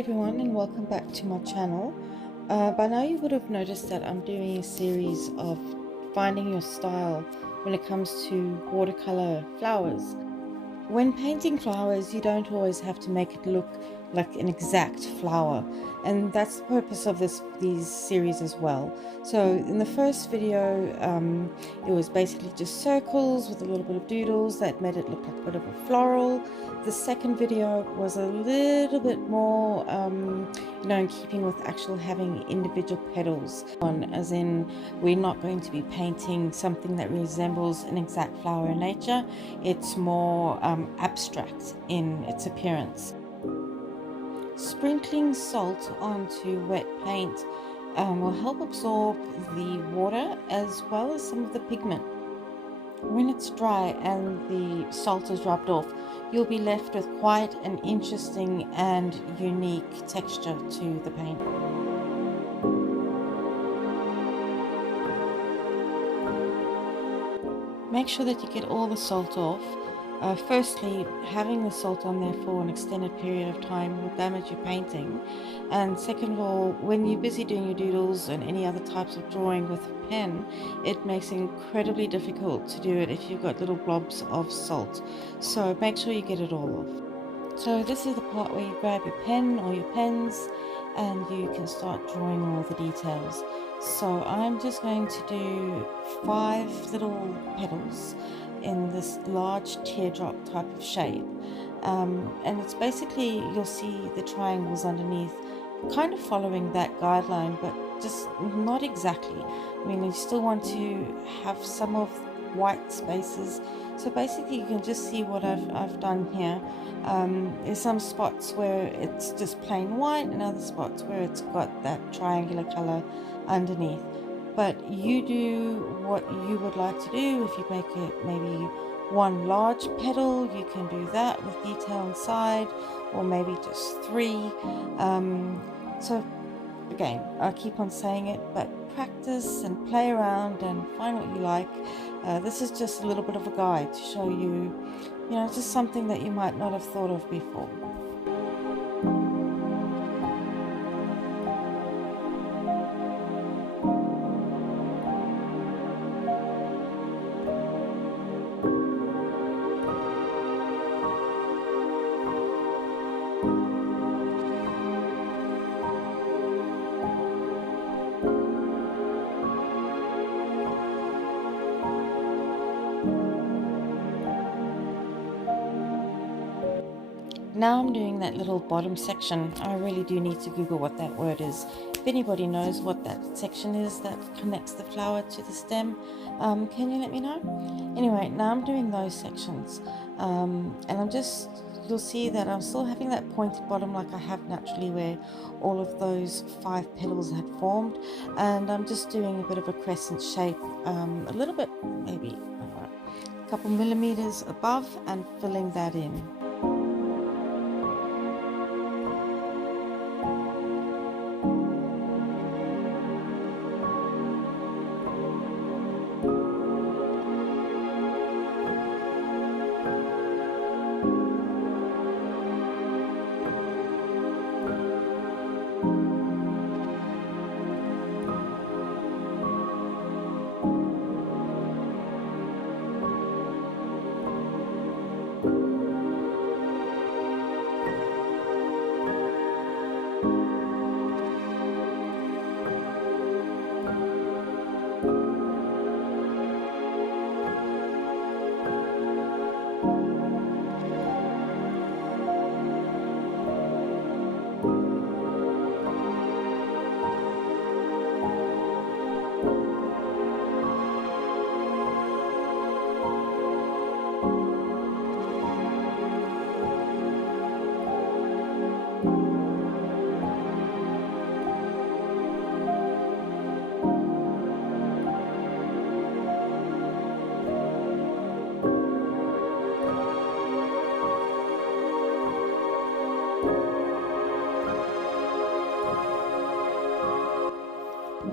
everyone, and welcome back to my channel. By now you would have noticed that I'm doing a series of finding your style when it comes to watercolor flowers. When painting flowers, you don't always have to make it look like an exact flower, and that's the purpose of these series as well. So in the first video, it was basically just circles with a little bit of doodles that made it look like a bit of a floral. The second video was a little bit more, in keeping with actual having individual petals on, as in we're not going to be painting something that resembles an exact flower in nature. It's more abstract in its appearance. Sprinkling salt onto wet paint will help absorb the water as well as some of the pigment. When it's dry and the salt is rubbed off, you'll be left with quite an interesting and unique texture to the paint. Make sure that you get all the salt off. Firstly, having the salt on there for an extended period of time will damage your painting. And second of all, when you're busy doing your doodles and any other types of drawing with a pen, it makes it incredibly difficult to do it if you've got little blobs of salt. So make sure you get it all off. So this is the part where you grab your pen or your pens and you can start drawing all the details. So I'm just going to do 5 little petals in this large teardrop type of shape, and it's basically, you'll see the triangles underneath kind of following that guideline, but just not exactly. I mean, you still want to have some of white spaces. So basically you can just see what I've done here. There's some spots where it's just plain white and other spots where it's got that triangular color underneath. But you do what you would like to do. If you make it maybe one large petal, you can do that with detail inside, or maybe just 3. So again, I keep on saying it, but practice and play around and find what you like. This is just a little bit of a guide to show you, just something that you might not have thought of before. Now I'm doing that little bottom section. I really do need to Google what that word is. If anybody knows what that section is that connects the flower to the stem, can you let me know? Anyway, now I'm doing those sections, and you'll see that I'm still having that pointed bottom like I have naturally, where all of those 5 petals had formed, and I'm just doing a bit of a crescent shape, a little bit, maybe a couple millimeters above, and filling that in.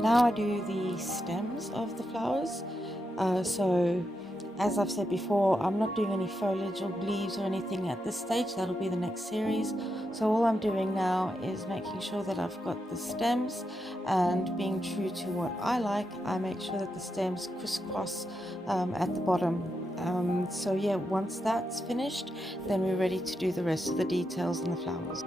Now I do the stems of the flowers. So As I've said before, I'm not doing any foliage or leaves or anything at this stage. That'll be the next series. So all I'm doing now is making sure that I've got the stems, and being true to what I like, I make sure that the stems crisscross at the bottom. So yeah, once that's finished, then we're ready to do the rest of the details and the flowers.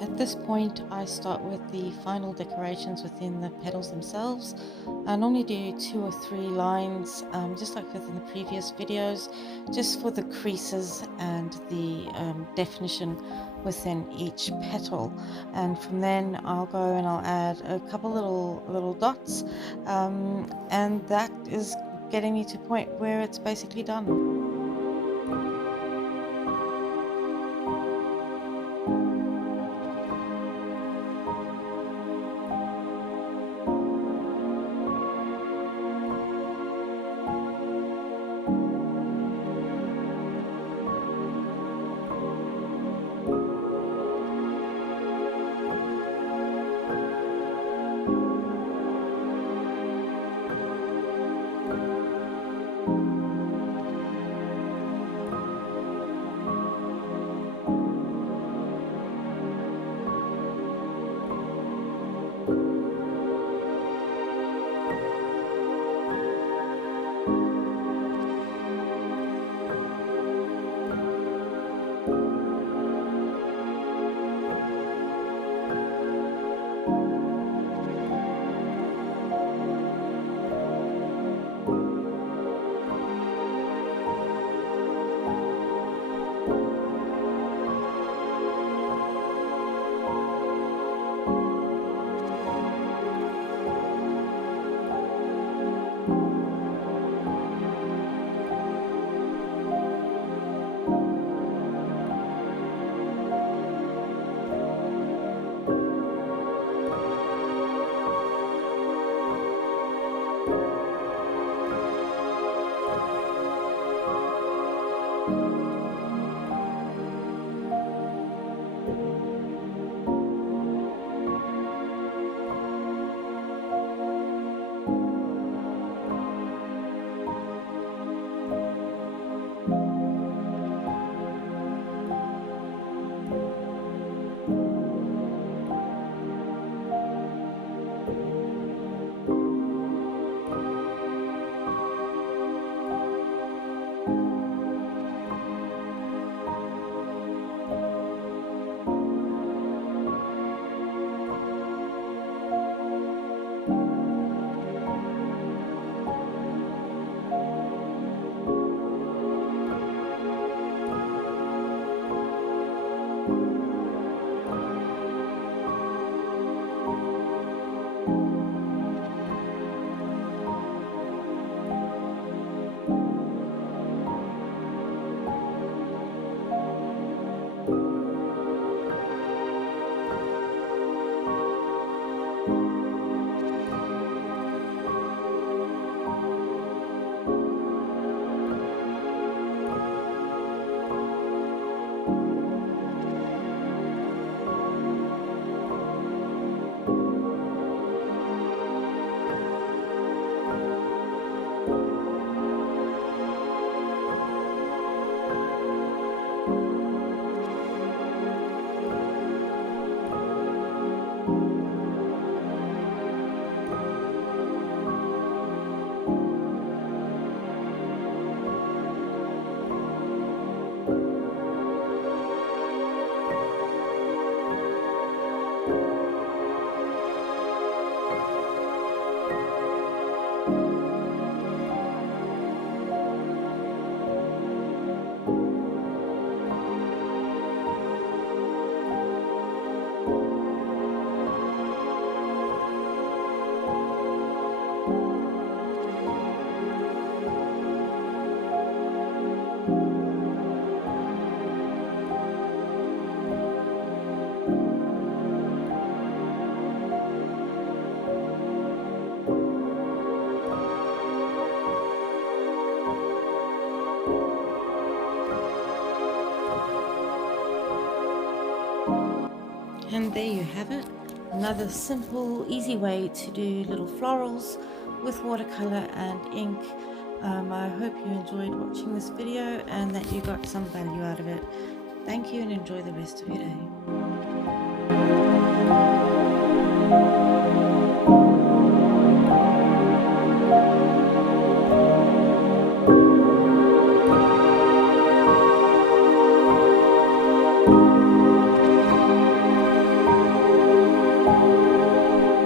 At this point, I start with the final decorations within the petals themselves. I normally do 2 or 3 lines, just like within the previous videos, just for the creases and the definition within each petal. And from then I'll go and I'll add a couple little dots, and that is getting me to a point where it's basically done. And there you have it, another simple, easy way to do little florals with watercolor and ink. I hope you enjoyed watching this video and that you got some value out of it. Thank you and enjoy the rest of your day.